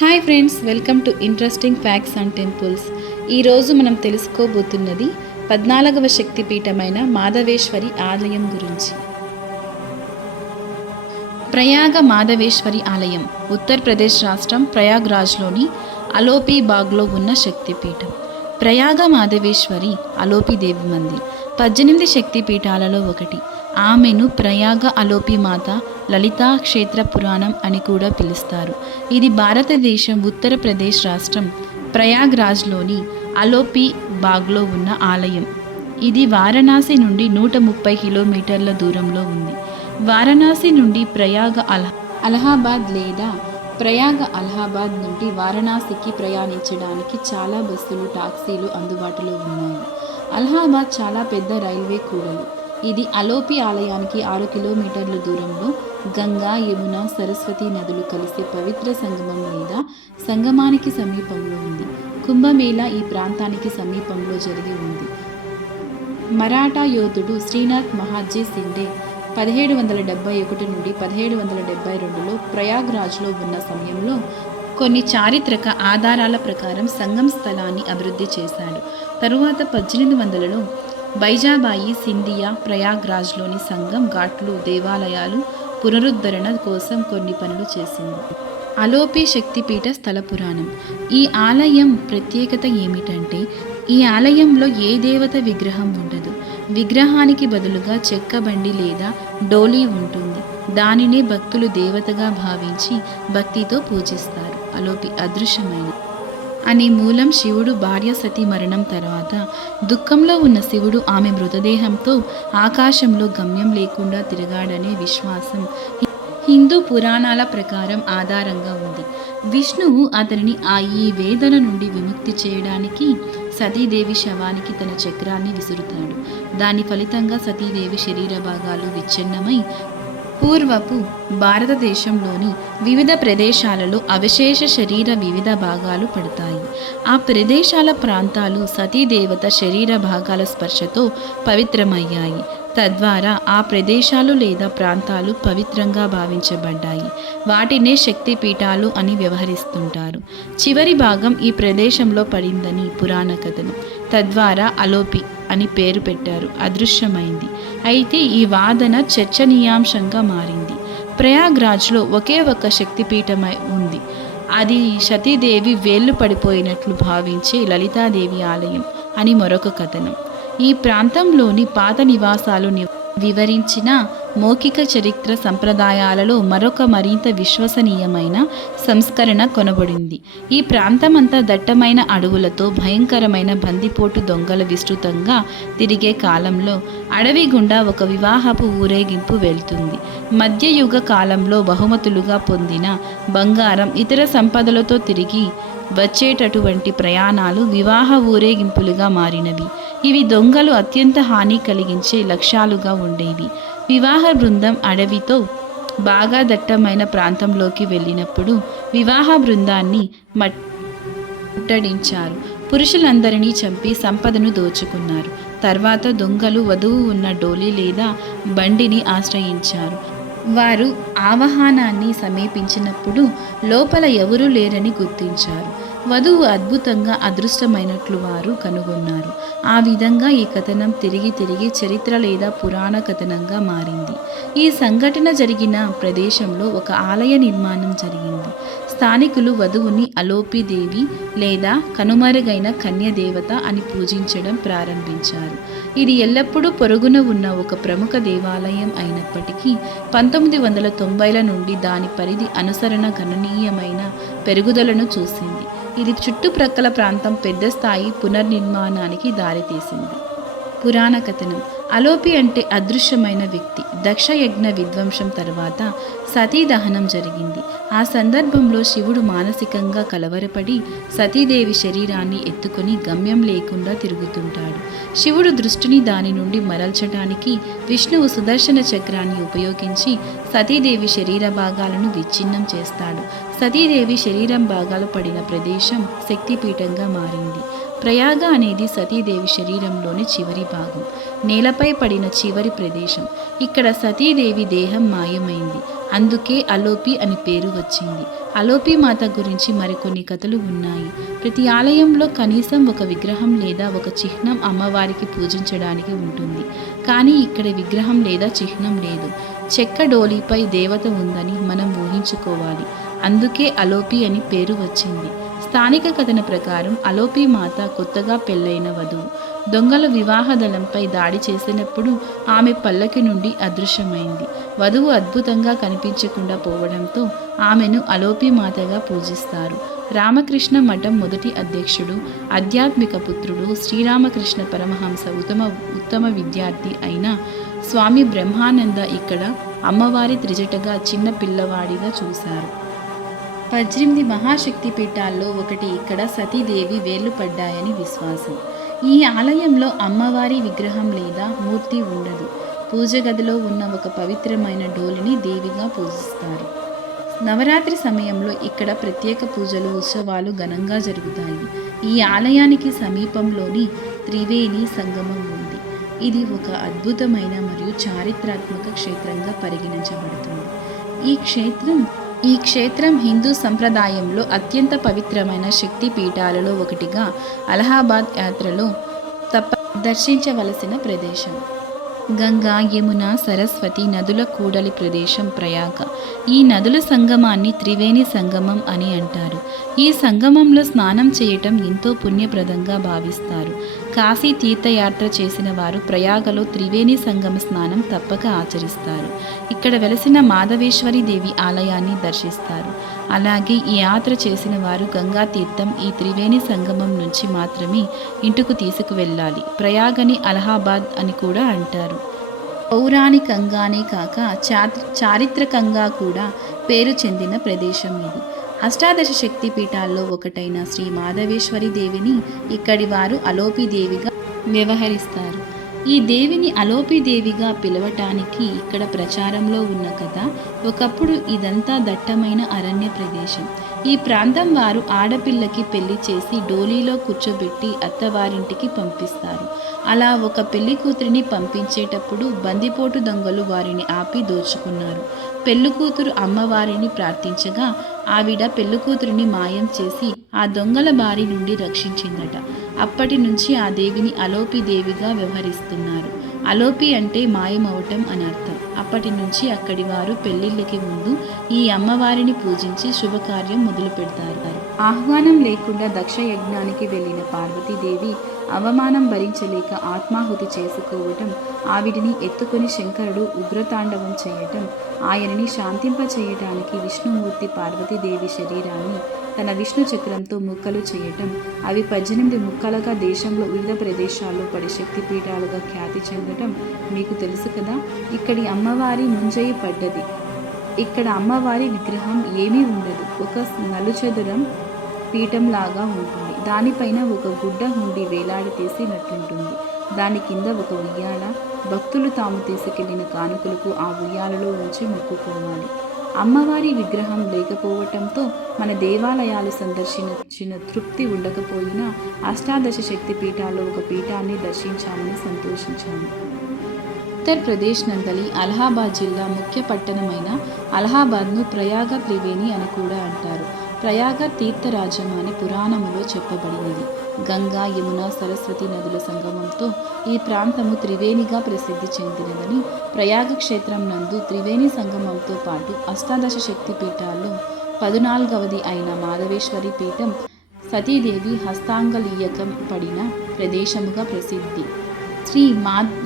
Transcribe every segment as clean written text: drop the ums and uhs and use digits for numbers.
Hi friends, welcome to interesting facts and temples. ఈరోజు మనం తెలుసుకోబోతున్నది 14వ శక్తిపీఠమైన మాధవేశ్వరి ఆలయం గురించి. ప్రయాగ మాధవేశ్వరి ఆలయం ఉత్తరప్రదేశ్ రాష్ట్రం ప్రయాగ్రాజ్లోని అలోపీబాగ్లో ఉన్న శక్తిపీఠం. ప్రయాగ మాధవేశ్వరి అలోపీదేవి మందిర్ 18 శక్తిపీఠాలలో ఒకటి. ఆమెను ప్రయాగ అలోపీమాత లలితా క్షేత్ర పురాణం అని కూడా పిలుస్తారు. ఇది భారతదేశం ఉత్తరప్రదేశ్ రాష్ట్రం ప్రయాగ్రాజ్లోని అలోపీబాగ్లో ఉన్న ఆలయం. ఇది వారణాసి నుండి 130 కిలోమీటర్ల దూరంలో ఉంది. వారణాసి నుండి ప్రయాగ అలహాబాద్ లేదా ప్రయాగ అలహాబాద్ నుండి వారణాసికి ప్రయాణించడానికి చాలా బస్సులు, టాక్సీలు అందుబాటులో ఉన్నాయి. అలహాబాద్ చాలా పెద్ద రైల్వే కూడలి. ఇది అలోపి ఆలయానికి 6 కిలోమీటర్ల దూరంలో గంగా, యమున, సరస్వతి నదులు కలిసే పవిత్ర సంగమం లేదా సంగమానికి సమీపంలో ఉంది. కుంభమేళా ఈ ప్రాంతానికి సమీపంలో జరిగి ఉంది. మరాఠా యోధుడు శ్రీనాథ్ మహాజీ సిండే 1771 నుండి 1772లో ప్రయాగ్రాజ్లో ఉన్న సమయంలో కొన్ని చారిత్రక ఆధారాల ప్రకారం సంగం స్థలాన్ని అభివృద్ధి చేశాడు. తరువాత 1800లో బైజాబాయి సింధియా ప్రయాగ్రాజ్లోని సంగం ఘాట్లు, దేవాలయాలు పునరుద్ధరణ కోసం కొన్ని పనులు చేసింది. అలోపి శక్తిపీఠ స్థల పురాణం. ఈ ఆలయం ప్రత్యేకత ఏమిటంటే ఈ ఆలయంలో ఏ దేవత విగ్రహం ఉండదు. విగ్రహానికి బదులుగా చెక్క బండి లేదా డోలీ ఉంటుంది. దానినే భక్తులు దేవతగా భావించి భక్తితో పూజిస్తారు. అలోపి అదృశ్యమైన అనే మూలం శివుడు భార్య సతీ మరణం తర్వాత దుఃఖంలో ఉన్న శివుడు ఆమె మృతదేహంతో ఆకాశంలో గమ్యం లేకుండా తిరగాడనే విశ్వాసం హిందూ పురాణాల ప్రకారం ఆధారంగా ఉంది. విష్ణువు అతనిని ఈ వేదన నుండి విముక్తి చేయడానికి సతీదేవి శవానికి తన చక్రాన్ని విసురుతాడు. దాని ఫలితంగా సతీదేవి శరీర భాగాలు విచ్ఛిన్నమై పూర్వపు భారతదేశంలోని వివిధ ప్రదేశాలలో అవశేష శరీర వివిధ భాగాలు పడతాయి. ఆ ప్రదేశాల ప్రాంతాలు సతీదేవత శరీర భాగాల స్పర్శతో పవిత్రమయ్యాయి. తద్వారా ఆ ప్రదేశాలు లేదా ప్రాంతాలు పవిత్రంగా భావించబడ్డాయి. వాటినే శక్తిపీఠాలు అని వ్యవహరిస్తుంటారు. చివరి భాగం ఈ ప్రదేశంలో పడిందని పురాణ కథనం. తద్వారా అలోపి అని పేరు పెట్టారు. అదృశ్యమైంది. అయితే ఈ వాదన చర్చనీయాంశంగా మారింది. ప్రయాగ్రాజ్లో ఒకే ఒక శక్తిపీఠమై ఉంది. అది సతీదేవి వేళ్లు పడిపోయినట్లు భావించే లలితాదేవి ఆలయం అని మరొక కథనం. ఈ ప్రాంతంలోని పాత నివాసాలు వివరించిన మౌఖిక చరిత్ర సంప్రదాయాలలో మరొక మరింత విశ్వసనీయమైన సంస్కరణ కొనబడింది. ఈ ప్రాంతమంతా దట్టమైన అడవులతో భయంకరమైన బందిపోటు దొంగల విస్తృతంగా తిరిగే కాలంలో అడవి గుండా ఒక వివాహపు ఊరేగింపు వెళ్తుంది. మధ్యయుగ కాలంలో బహుమతులుగా పొందిన బంగారం, ఇతర సంపదలతో తిరిగి వచ్చేటటువంటి ప్రయాణాలు వివాహ ఊరేగింపులుగా మారినవి. ఇవి దొంగలు అత్యంత హాని కలిగించే లక్ష్యాలుగా ఉండేవి. వివాహ బృందం అడవితో బాగా దట్టమైన ప్రాంతంలోకి వెళ్ళినప్పుడు వివాహ బృందాన్ని ముట్టడించారు. పురుషులందరినీ చంపి సంపదను దోచుకున్నారు. తర్వాత దొంగలు వధువు ఉన్న డోలి లేదా బండిని ఆశ్రయించారు. వారు ఆవాహనాన్ని సమీపించినప్పుడు లోపల ఎవరూ లేరని గుర్తించారు. వధువు అద్భుతంగా అదృష్టమైనట్లు వారు కనుగొన్నారు. ఆ విధంగా ఈ కథనం తిరిగి తిరిగి చరిత్ర లేదా పురాణ కథనంగా మారింది. ఈ సంఘటన జరిగిన ప్రదేశంలో ఒక ఆలయ నిర్మాణం జరిగింది. స్థానికులు వధువుని అలోపీదేవి లేదా కనుమరుగైన కన్యదేవత అని పూజించడం ప్రారంభించారు. ఇది ఎల్లప్పుడూ పొరుగున ఉన్న ఒక ప్రముఖ దేవాలయం అయినప్పటికీ 1990ల నుండి దాని పరిధి అనుసరణ గణనీయమైన పెరుగుదలను చూసింది. ఇది చుట్టుప్రక్కల ప్రాంతం పెద్ద స్థాయి పునర్నిర్మాణానికి దారితీసింది. పురాణ కథనం. అలోపి అంటే అదృశ్యమైన వ్యక్తి. దక్షయజ్ఞ విధ్వంసం తర్వాత సతీ దహనం జరిగింది. ఆ సందర్భంలో శివుడు మానసికంగా కలవరపడి సతీదేవి శరీరాన్ని ఎత్తుకొని గమ్యం లేకుండా తిరుగుతుంటాడు. శివుడు దృష్టిని దాని నుండి మరల్చడానికి విష్ణువు సుదర్శన చక్రాన్ని ఉపయోగించి సతీదేవి శరీర భాగాలను విచ్ఛిన్నం చేస్తాడు. సతీదేవి శరీరం భాగాలు పడిన ప్రదేశం శక్తిపీఠంగా మారింది. ప్రయాగ అనేది సతీదేవి శరీరంలోని చివరి భాగం, నేలపై పడిన చివరి ప్రదేశం. ఇక్కడ సతీదేవి దేహం మాయమైంది. అందుకే అలోపి అని పేరు వచ్చింది. అలోపి మాత గురించి మరికొన్ని కథలు ఉన్నాయి. ప్రతి ఆలయంలో కనీసం ఒక విగ్రహం లేదా ఒక చిహ్నం అమ్మవారికి పూజించడానికి ఉంటుంది. కానీ ఇక్కడ విగ్రహం లేదా చిహ్నం లేదు. చెక్క డోలీపై దేవత ఉందని మనం ఊహించుకోవాలి. అందుకే అలోపి అని పేరు వచ్చింది. స్థానిక కథన ప్రకారం అలోపి మాత కొత్తగా పెళ్ళైన వధువు. దొంగల వివాహ దళంపై దాడి చేసినప్పుడు ఆమె పల్లకి నుండి అదృశ్యమైంది. వధువు అద్భుతంగా కనిపించకుండా పోవడంతో ఆమెను అలోపి మాతగా పూజిస్తారు. రామకృష్ణ మఠం మొదటి అధ్యక్షుడు, ఆధ్యాత్మిక పుత్రుడు, శ్రీరామకృష్ణ పరమహంస ఉత్తమ విద్యార్థి అయిన స్వామి బ్రహ్మానంద ఇక్కడ అమ్మవారి త్రిజటగా చిన్న పిల్లవాడిగా చూశారు. 18 మహాశక్తి పీఠాల్లో ఒకటి ఇక్కడ సతీదేవి వేళ్లు పడ్డాయని విశ్వాసం. ఈ ఆలయంలో అమ్మవారి విగ్రహం లేదా మూర్తి ఉండదు. పూజ గదిలో ఉన్న ఒక పవిత్రమైన డోలిని దేవిగా పూజిస్తారు. నవరాత్రి సమయంలో ఇక్కడ ప్రత్యేక పూజలు, ఉత్సవాలు ఘనంగా జరుగుతాయి. ఈ ఆలయానికి సమీపంలోని త్రివేణి సంగమం ఉంది. ఇది ఒక అద్భుతమైన మరియు చారిత్రాత్మక క్షేత్రంగా పరిగణించబడుతుంది. ఈ క్షేత్రం హిందూ సంప్రదాయంలో అత్యంత పవిత్రమైన శక్తి పీఠాలలో ఒకటిగా అలహాబాద్ యాత్రలో దర్శించవలసిన ప్రదేశం. గంగా, యమున, సరస్వతి నదుల కూడలి ప్రదేశం ప్రయాగ. ఈ నదుల సంగమాన్ని త్రివేణి సంగమం అని అంటారు. ఈ సంగమంలో స్నానం చేయటం ఎంతో పుణ్యప్రదంగా భావిస్తారు. కాశీ తీర్థయాత్ర చేసిన వారు ప్రయాగలో త్రివేణి సంగమ స్నానం తప్పక ఆచరిస్తారు. ఇక్కడ వెలసిన మాధవేశ్వరి దేవి ఆలయాన్ని దర్శిస్తారు. అలాగే ఈ యాత్ర చేసిన వారు గంగా తీర్థం ఈ త్రివేణి సంగమం నుంచి మాత్రమే ఇంటికి తీసుకువెళ్ళాలి. ప్రయాగని అలహాబాద్ అని కూడా అంటారు. పౌరాణికంగానే కాక చారిత్రకంగా కూడా పేరు చెందిన ప్రదేశం ఇది. అష్టాదశ శక్తి పీఠాల్లో ఒకటైన శ్రీ మాధవేశ్వరి దేవిని ఇక్కడి వారు అలోపి దేవిగా వ్యవహరిస్తారు. ఈ దేవిని అలోపి దేవిగా పిలవటానికి ఇక్కడ ప్రచారంలో ఉన్న కథ. ఒకప్పుడు ఇదంతా దట్టమైన అరణ్య ప్రదేశం. ఈ ప్రాంతం వారు ఆడపిల్లకి పెళ్లి చేసి డోలీలో కూర్చోబెట్టి అత్తవారింటికి పంపిస్తారు. అలా ఒక పెళ్లి కూతురిని పంపించేటప్పుడు బందిపోటు దొంగలు వారిని ఆపి దోచుకున్నారు. పెళ్ళికూతురు అమ్మవారిని ప్రార్థించగా ఆవిడ పెళ్ళికూతురిని మాయం చేసి ఆ దొంగల బారి నుండి రక్షించిందట. అప్పటి నుంచి ఆ దేవిని అలోపి దేవిగా వ్యవహరిస్తున్నారు. అలోపి అంటే మాయమవటం అని అర్థం. అప్పటి నుంచి అక్కడి వారు పెళ్లిళ్ళకి ముందు ఈ అమ్మవారిని పూజించి శుభకార్యం మొదలు పెడతారు. ఆహ్వానం లేకుండా దక్ష యజ్ఞానికి వెళ్ళిన పార్వతీదేవి అవమానం భరించలేక ఆత్మాహుతి చేసుకోవటం, ఆవిడిని ఎత్తుకొని శంకరుడు ఉగ్రతాండవం చేయటం, ఆయనని శాంతింపచేయటానికి విష్ణుమూర్తి పార్వతీదేవి శరీరాన్ని తన విష్ణు చక్రంతో ముక్కలు చేయటం, అవి 18 ముక్కలుగా దేశంలో వివిధ ప్రదేశాల్లో పడి శక్తిపీఠాలుగా ఖ్యాతి చెందటం మీకు తెలుసు కదా. ఇక్కడి అమ్మవారి ముంజయి పడ్డది. ఇక్కడ అమ్మవారి విగ్రహం ఏమీ ఉండదు. ఒక నలుచదురం పీఠంలాగా ఉంటుంది. దానిపైన ఒక గుడ్డ హుండి వేలాడి తీసినట్టుంటుంది. దాని కింద ఒక ఉయ్యాల. భక్తులు తాము తీసుకెళ్లిన కానుకలకు ఆ ఉయ్యాలలో ఉంచి మొక్కుకోవాలి. అమ్మవారి విగ్రహం లేకపోవటంతో మన దేవాలయాలు సందర్శించిన తృప్తి ఉండకపోయినా అష్టాదశ శక్తి పీఠాల్లో ఒక పీఠాన్ని దర్శించామని సంతోషించాము. ఉత్తరప్రదేశ్ నందలి అలహాబాద్ జిల్లా ముఖ్య పట్టణమైన అలహాబాద్ను ప్రయాగ త్రివేణి అని కూడా అంటారు. ప్రయాగ తీర్థరాజ్యం అని పురాణములో చెప్పబడినది. గంగా, యమున, సరస్వతి నదుల సంగమంతో ఈ ప్రాంతము త్రివేణిగా ప్రసిద్ధి చెందినదని, ప్రయాగ క్షేత్రం నందు త్రివేణి సంగమంతో పాటు అష్టాదశ శక్తి పీఠాల్లో 14వది అయిన మాధవేశ్వరి పీఠం సతీదేవి హస్తాంగలీయకం పడిన ప్రదేశముగా ప్రసిద్ధి. శ్రీ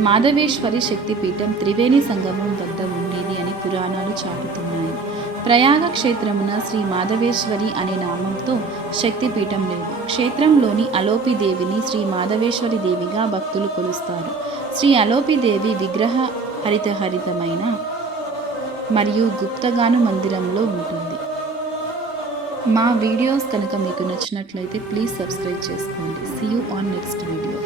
మాధవేశ్వరి శక్తిపీఠం త్రివేణి సంగమం వద్ద ఉండేది అని పురాణాలు చాటుతున్నాయి. ప్రయాగ క్షేత్రమున శ్రీ మాధవేశ్వరి అనే నామంతో శక్తిపీఠం లేదు. క్షేత్రంలోని అలోపి దేవిని శ్రీ మాధవేశ్వరి దేవిగా భక్తులు కొలుస్తారు. శ్రీ అలోపి దేవి విగ్రహ హరితమైన మరియు గుప్తగాను మందిరంలో ఉంటుంది. మా వీడియోస్ కనుక మీకు నచ్చినట్లయితే ప్లీజ్ సబ్స్క్రైబ్ చేసుకోండి. See you on next video.